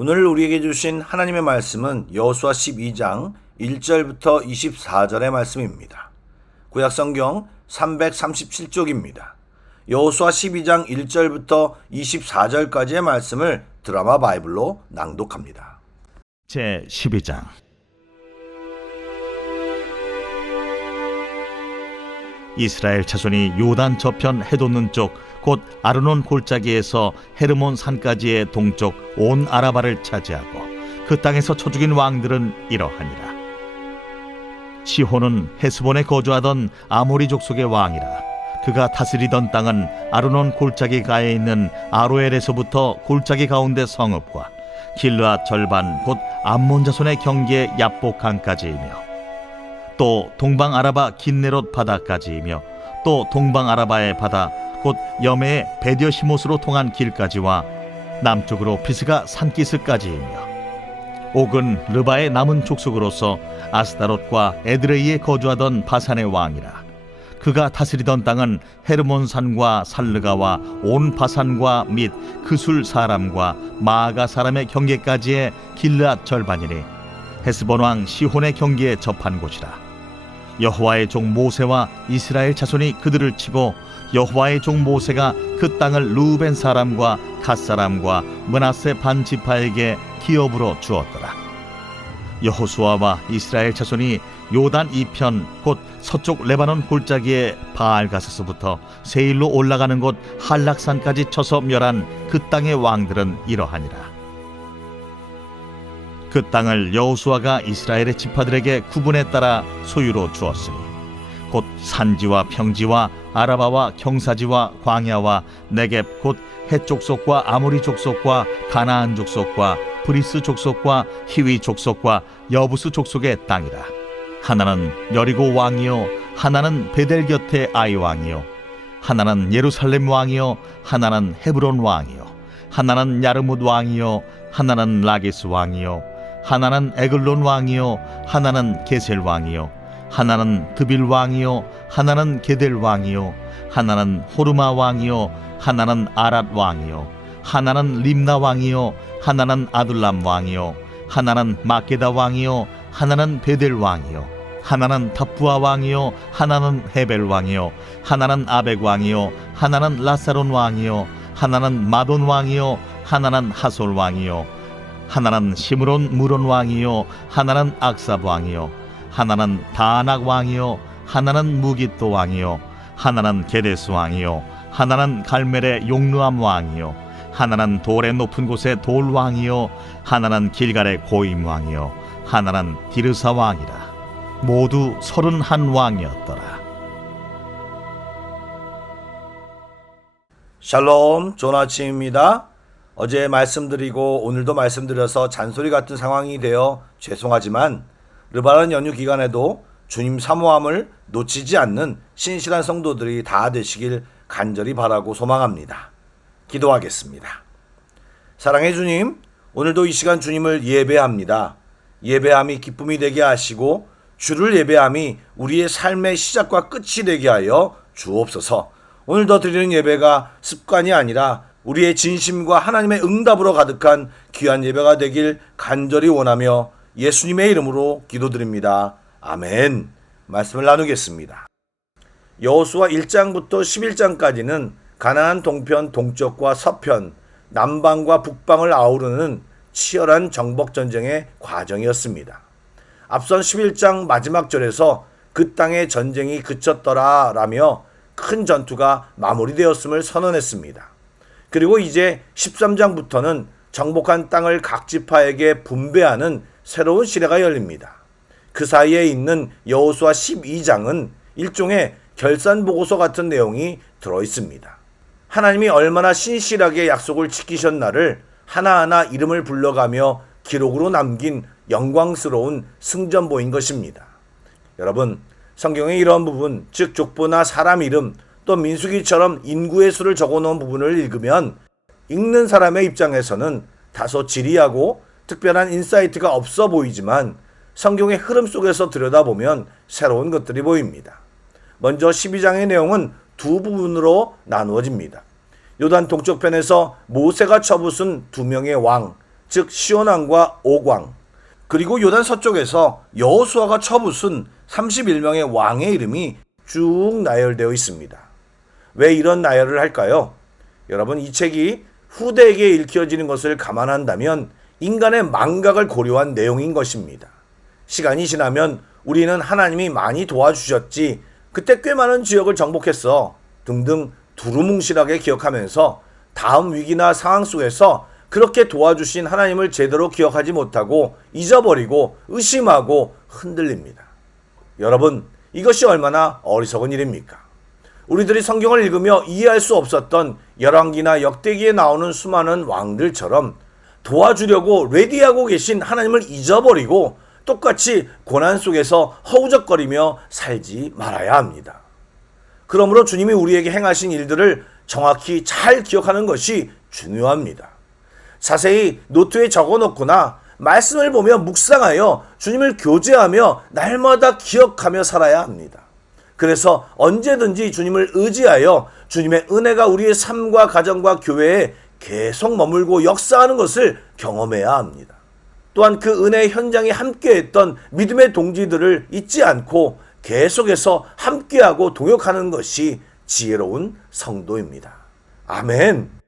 오늘 우리에게 주신 하나님의 말씀은 여호수아 12장 1절부터 24절의 말씀입니다. 구약성경 337쪽입니다. 여호수아 12장 1절부터 24절까지의 말씀을 드라마 바이블로 낭독합니다. 제12장. 이스라엘 자손이 요단 저편 해돋는 쪽 곧 아르논 골짜기에서 헤르몬 산까지의 동쪽 온 아라바를 차지하고 그 땅에서 쳐 죽인 왕들은 이러하니라. 시혼은 헤스본에 거주하던 아모리 족속의 왕이라. 그가 다스리던 땅은 아르논 골짜기 가에 있는 아로엘에서부터 골짜기 가운데 성읍과 길르앗 절반 곧 암몬 자손의 경계 야복 강까지이며 또 동방 아라바 긴네롯 바다까지이며 또 동방 아라바의 바다 곧 여매의 베디어시못으로 통한 길까지와 남쪽으로 비스가 산기스까지이며 옥은 르바의 남은 족속으로서 아스다롯과 에드레이에 거주하던 바산의 왕이라. 그가 다스리던 땅은 헤르몬산과 살르가와 온 바산과 및 그술 사람과 마아가 사람의 경계까지의 길르앗 절반이니 헤스본 왕 시혼의 경계에 접한 곳이라. 여호와의 종 모세와 이스라엘 자손이 그들을 치고 여호와의 종 모세가 그 땅을 르우벤 사람과 갓 사람과 므낫세 반 지파에게 기업으로 주었더라. 여호수아와 이스라엘 자손이 요단 이편 곧 서쪽 레바논 골짜기의 바알가스서부터 세일로 올라가는 곳 한락산까지 쳐서 멸한 그 땅의 왕들은 이러하니라. 그 땅을 여호수아가 이스라엘의 지파들에게 구분에 따라 소유로 주었으니 곧 산지와 평지와 아라바와 경사지와 광야와 네겝 곧 헷 족속과 아모리 족속과 가나안 족속과 브리스 족속과 히위 족속과 여부스 족속의 땅이라. 하나는 여리고 왕이요 하나는 베델 곁의 아이 왕이요 하나는 예루살렘 왕이요 하나는 헤브론 왕이요 하나는 야르뭇 왕이요 하나는 라기스 왕이요 하나는 에글론 왕이요 하나는 게셀 왕이요 하나는 드빌 왕이요 하나는 게델 왕이요 하나는 호르마 왕이요 하나는 아랏 왕이요 하나는 림나 왕이요 하나는 아둘람 왕이요 하나는 마게다 왕이요 하나는 베델 왕이요 하나는 답부아 왕이요 하나는 헤벨 왕이요 하나는 아벡 왕이요 하나는 라사론 왕이요 하나는 마돈 왕이요 하나는 하솔 왕이요 하나는 시므론 무론 왕이요 하나는 악삽 왕이요 하나는 다낙 왕이요 하나는 무깃도 왕이요 하나는 게데스 왕이요 하나는 갈멜의 용르암 왕이요 하나는 돌의 높은 곳의 돌 왕이요 하나는 길갈의 고임 왕이요 하나는 디르사 왕이라. 모두 31 왕이었더라. 샬롬, 좋은 아침입니다. 어제 말씀드리고 오늘도 말씀드려서 잔소리 같은 상황이 되어 죄송하지만 르바란 연휴 기간에도 주님 사모함을 놓치지 않는 신실한 성도들이 다 되시길 간절히 바라고 소망합니다. 기도하겠습니다. 사랑의 주님, 오늘도 이 시간 주님을 예배합니다. 예배함이 기쁨이 되게 하시고 주를 예배함이 우리의 삶의 시작과 끝이 되게 하여 주옵소서. 오늘도 드리는 예배가 습관이 아니라 우리의 진심과 하나님의 응답으로 가득한 귀한 예배가 되길 간절히 원하며 예수님의 이름으로 기도드립니다. 아멘. 말씀을 나누겠습니다. 여호수아 1장부터 11장까지는 가나안 동편 동쪽과 서편, 남방과 북방을 아우르는 치열한 정복 전쟁의 과정이었습니다. 앞선 11장 마지막 절에서 그 땅의 전쟁이 그쳤더라 라며 큰 전투가 마무리되었음을 선언했습니다. 그리고 이제 13장부터는 정복한 땅을 각 지파에게 분배하는 새로운 시대가 열립니다. 그 사이에 있는 여호수아 12장은 일종의 결산보고서 같은 내용이 들어있습니다. 하나님이 얼마나 신실하게 약속을 지키셨나를 하나하나 이름을 불러가며 기록으로 남긴 영광스러운 승전보인 것입니다. 여러분, 성경의 이런 부분, 즉 족보나 사람 이름, 또 민수기처럼 인구의 수를 적어놓은 부분을 읽으면 읽는 사람의 입장에서는 다소 지리하고 특별한 인사이트가 없어 보이지만 성경의 흐름 속에서 들여다보면 새로운 것들이 보입니다. 먼저 12장의 내용은 두 부분으로 나누어집니다. 요단 동쪽편에서 모세가 쳐부순 두 명의 왕, 즉 시온 왕과 옥 왕, 그리고 요단 서쪽에서 여호수아가 쳐부순 31명의 왕의 이름이 쭉 나열되어 있습니다. 왜 이런 나열을 할까요? 여러분, 이 책이 후대에게 읽혀지는 것을 감안한다면 인간의 망각을 고려한 내용인 것입니다. 시간이 지나면 우리는 하나님이 많이 도와주셨지, 그때 꽤 많은 지역을 정복했어 등등 두루뭉실하게 기억하면서 다음 위기나 상황 속에서 그렇게 도와주신 하나님을 제대로 기억하지 못하고 잊어버리고 의심하고 흔들립니다. 여러분, 이것이 얼마나 어리석은 일입니까? 우리들이 성경을 읽으며 이해할 수 없었던 열왕기나 역대기에 나오는 수많은 왕들처럼 도와주려고 레디하고 계신 하나님을 잊어버리고 똑같이 고난 속에서 허우적거리며 살지 말아야 합니다. 그러므로 주님이 우리에게 행하신 일들을 정확히 잘 기억하는 것이 중요합니다. 자세히 노트에 적어놓거나 말씀을 보며 묵상하여 주님을 교제하며 날마다 기억하며 살아야 합니다. 그래서 언제든지 주님을 의지하여 주님의 은혜가 우리의 삶과 가정과 교회에 계속 머물고 역사하는 것을 경험해야 합니다. 또한 그 은혜의 현장에 함께했던 믿음의 동지들을 잊지 않고 계속해서 함께하고 동역하는 것이 지혜로운 성도입니다. 아멘.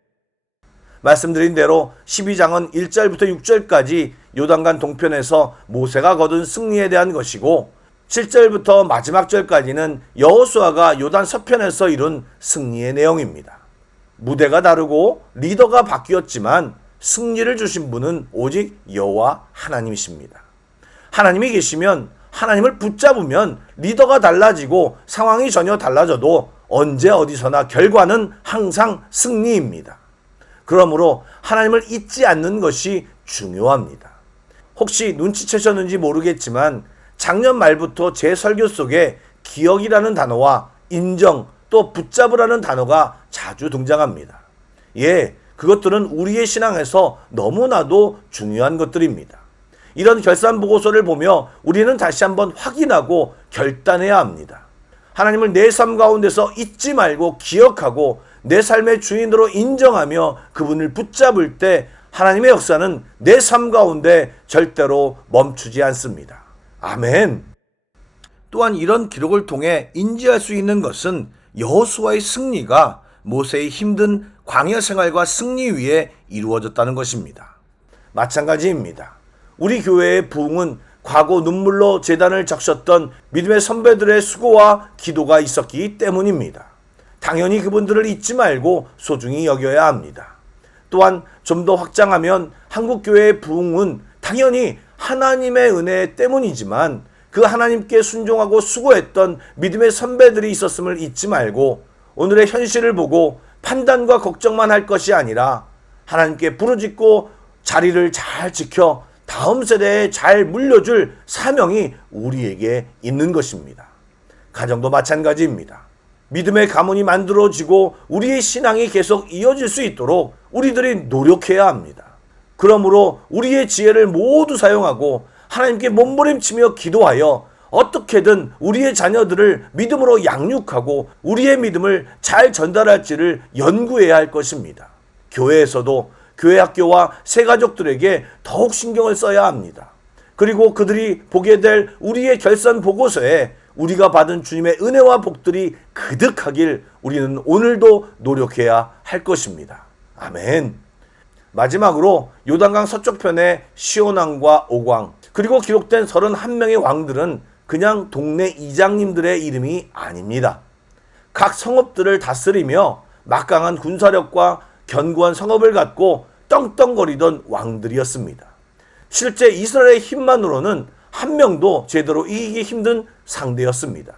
말씀드린 대로 12장은 1절부터 6절까지 요단강 동편에서 모세가 거둔 승리에 대한 것이고 7절부터 마지막 절까지는 여호수아가 요단 서편에서 이룬 승리의 내용입니다. 무대가 다르고 리더가 바뀌었지만 승리를 주신 분은 오직 여호와 하나님이십니다. 하나님이 계시면, 하나님을 붙잡으면 리더가 달라지고 상황이 전혀 달라져도 언제 어디서나 결과는 항상 승리입니다. 그러므로 하나님을 잊지 않는 것이 중요합니다. 혹시 눈치채셨는지 모르겠지만 작년 말부터 제 설교 속에 기억이라는 단어와 인정, 또 붙잡으라는 단어가 자주 등장합니다. 예, 그것들은 우리의 신앙에서 너무나도 중요한 것들입니다. 이런 결산보고서를 보며 우리는 다시 한번 확인하고 결단해야 합니다. 하나님을 내 삶 가운데서 잊지 말고 기억하고 내 삶의 주인으로 인정하며 그분을 붙잡을 때 하나님의 역사는 내 삶 가운데 절대로 멈추지 않습니다. 아멘. 또한 이런 기록을 통해 인지할 수 있는 것은 여호수아의 승리가 모세의 힘든 광야 생활과 승리 위에 이루어졌다는 것입니다. 마찬가지입니다. 우리 교회의 부흥은 과거 눈물로 제단을 적셨던 믿음의 선배들의 수고와 기도가 있었기 때문입니다. 당연히 그분들을 잊지 말고 소중히 여겨야 합니다. 또한 좀 더 확장하면 한국교회의 부흥은 당연히 하나님의 은혜 때문이지만 그 하나님께 순종하고 수고했던 믿음의 선배들이 있었음을 잊지 말고 오늘의 현실을 보고 판단과 걱정만 할 것이 아니라 하나님께 부르짖고 자리를 잘 지켜 다음 세대에 잘 물려줄 사명이 우리에게 있는 것입니다. 가정도 마찬가지입니다. 믿음의 가문이 만들어지고 우리의 신앙이 계속 이어질 수 있도록 우리들이 노력해야 합니다. 그러므로 우리의 지혜를 모두 사용하고 하나님께 몸부림치며 기도하여 어떻게든 우리의 자녀들을 믿음으로 양육하고 우리의 믿음을 잘 전달할지를 연구해야 할 것입니다. 교회에서도 교회 학교와 새가족들에게 더욱 신경을 써야 합니다. 그리고 그들이 보게 될 우리의 결산 보고서에 우리가 받은 주님의 은혜와 복들이 그득하길 우리는 오늘도 노력해야 할 것입니다. 아멘. 마지막으로 요단강 서쪽편의 시온왕과 오광 그리고 기록된 31명의 왕들은 그냥 동네 이장님들의 이름이 아닙니다. 각 성읍들을 다스리며 막강한 군사력과 견고한 성읍을 갖고 떵떵거리던 왕들이었습니다. 실제 이스라엘의 힘만으로는 한 명도 제대로 이기기 힘든 상대였습니다.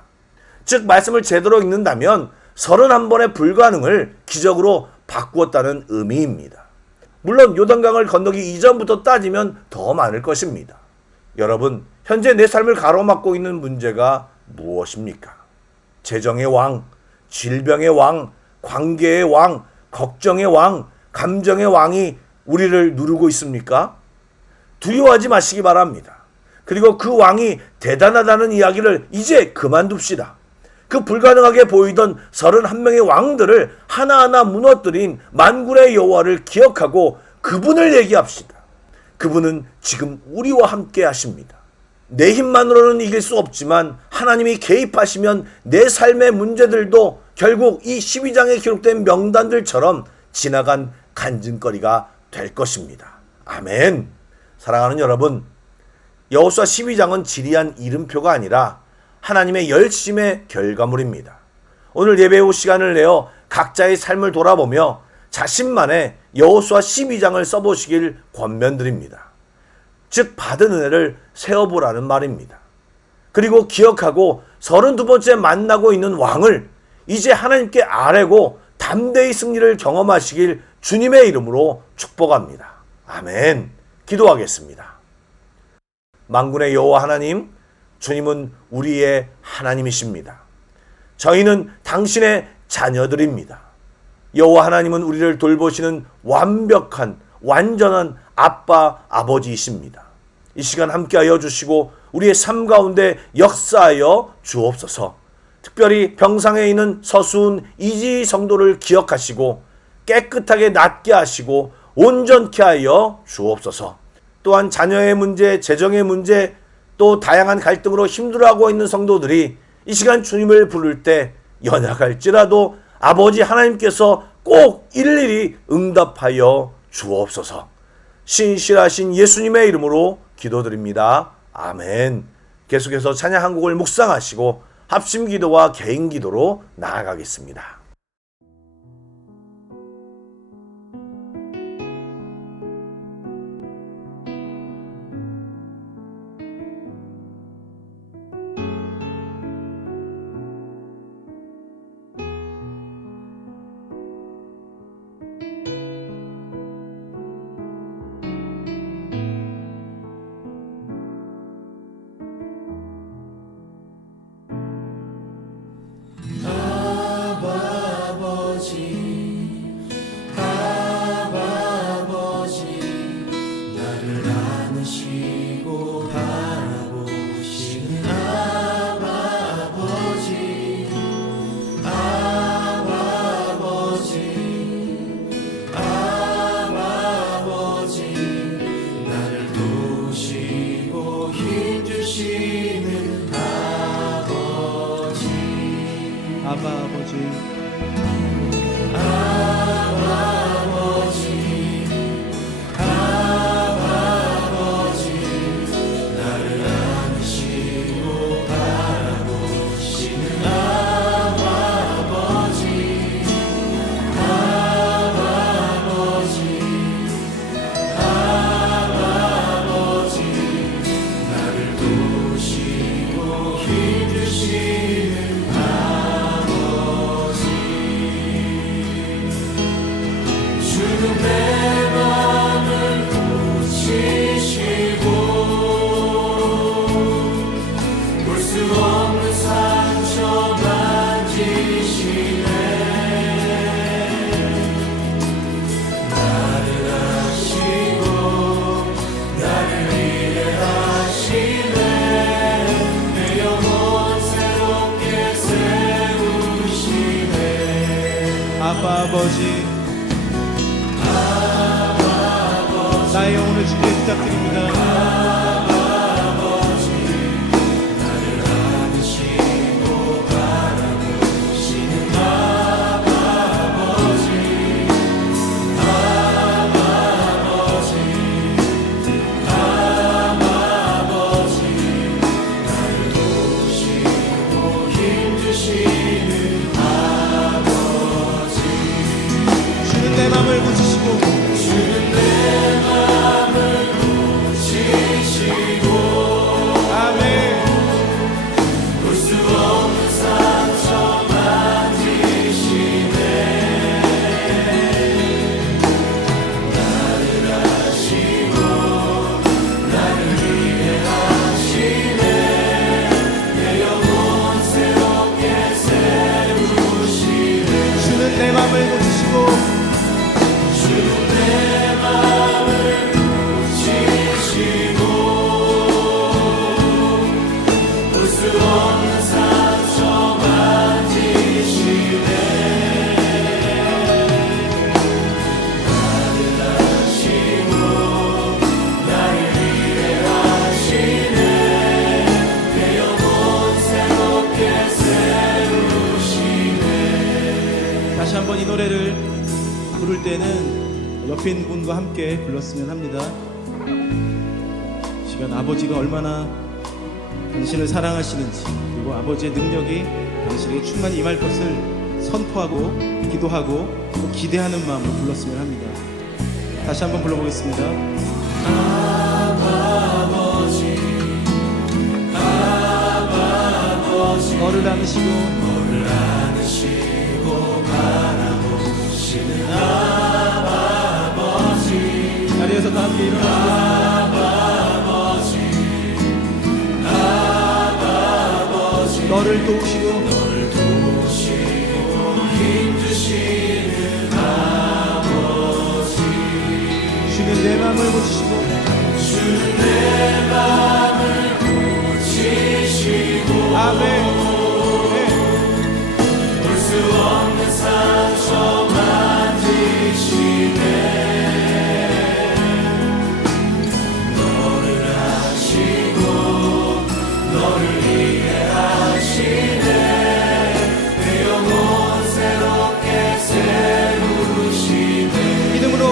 즉 말씀을 제대로 읽는다면 31번의 불가능을 기적으로 바꾸었다는 의미입니다. 물론 요단강을 건너기 이전부터 따지면 더 많을 것입니다. 여러분, 현재 내 삶을 가로막고 있는 문제가 무엇입니까? 재정의 왕, 질병의 왕, 관계의 왕, 걱정의 왕, 감정의 왕이 우리를 누르고 있습니까? 두려워하지 마시기 바랍니다. 그리고 그 왕이 대단하다는 이야기를 이제 그만둡시다. 그 불가능하게 보이던 31명의 왕들을 하나하나 무너뜨린 만군의 여호와를 기억하고 그분을 얘기합시다. 그분은 지금 우리와 함께 하십니다. 내 힘만으로는 이길 수 없지만 하나님이 개입하시면 내 삶의 문제들도 결국 이 12장에 기록된 명단들처럼 지나간 간증거리가 될 것입니다. 아멘. 사랑하는 여러분, 여호수아 12장은 지리한 이름표가 아니라 하나님의 열심의 결과물입니다. 오늘 예배 후 시간을 내어 각자의 삶을 돌아보며 자신만의 여호수아 12장을 써보시길 권면드립니다. 즉 받은 은혜를 세어보라는 말입니다. 그리고 기억하고 32번째 만나고 있는 왕을 이제 하나님께 아뢰고 담대히 승리를 경험하시길 주님의 이름으로 축복합니다. 아멘. 기도하겠습니다. 만군의 여호와 하나님, 주님은 우리의 하나님이십니다. 저희는 당신의 자녀들입니다. 여호와 하나님은 우리를 돌보시는 완벽한 완전한 아빠 아버지이십니다. 이 시간 함께하여 주시고 우리의 삶 가운데 역사하여 주옵소서. 특별히 병상에 있는 서수은 이지 성도를 기억하시고 깨끗하게 낫게 하시고 온전케 하여 주옵소서. 또한 자녀의 문제, 재정의 문제, 또 다양한 갈등으로 힘들어하고 있는 성도들이 이 시간 주님을 부를 때 연약할지라도 아버지 하나님께서 꼭 일일이 응답하여 주옵소서. 신실하신 예수님의 이름으로 기도드립니다. 아멘. 계속해서 찬양 한 곡을 묵상하시고 합심 기도와 개인 기도로 나아가겠습니다. 아바 아버지 아버지, 나의 영혼을 주께 부탁드립니다. 주는 내 맘을 고치시고, 아멘. 주는 내 맘을 고치시고, 다시 한번 이 노래를 부를 때는 옆에 있는 분과 함께 불렀으면 합니다. 시간 아버지가 얼마나 당신을 사랑하시는지, 그리고 아버지의 능력이 당신에게 충만히 임할 것을 선포하고 기도하고 또 기대하는 마음으로 불렀으면 합니다. 다시 한번 불러보겠습니다. 너를 안으시고 자리에서 다 함께 일어나시겠습니다. 너를 도우시고 힘주시는 아버지, 주는 내 맘을 고치시고, 아멘. 네. 수 없는 상처 만지시네. 너를 아시고 너를 이해하시네. 내 영혼 새롭게 세우시네. 믿음으로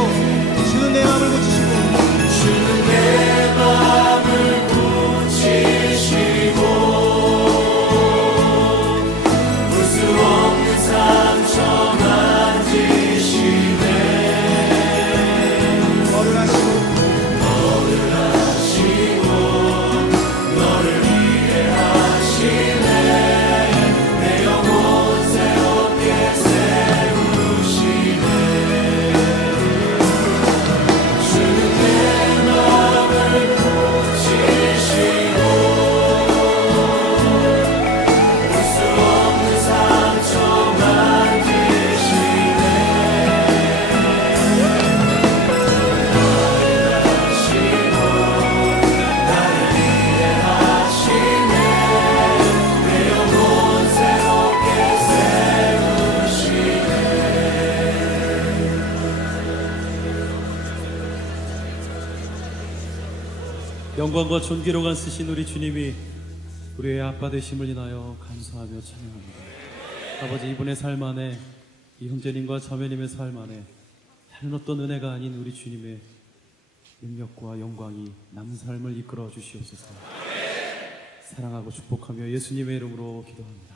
주는 내 마음을 고치시고, 주는 내 마음을 고치시고 상처 만지시네. 너를 아시고 너를 이해하시네. 내 영혼 새롭게 세우시네. 주는 내 마음을 고치시고 볼 수 없는 상처 영광과 존귀로만 쓰신 우리 주님이 우리의 아빠 되심을 인하여 감사하며 찬양합니다. 아버지, 이분의 삶 안에, 이 형제님과 자매님의 삶 안에 다른 어떤 은혜가 아닌 우리 주님의 능력과 영광이 남은 삶을 이끌어 주시옵소서. 사랑하고 축복하며 예수님의 이름으로 기도합니다.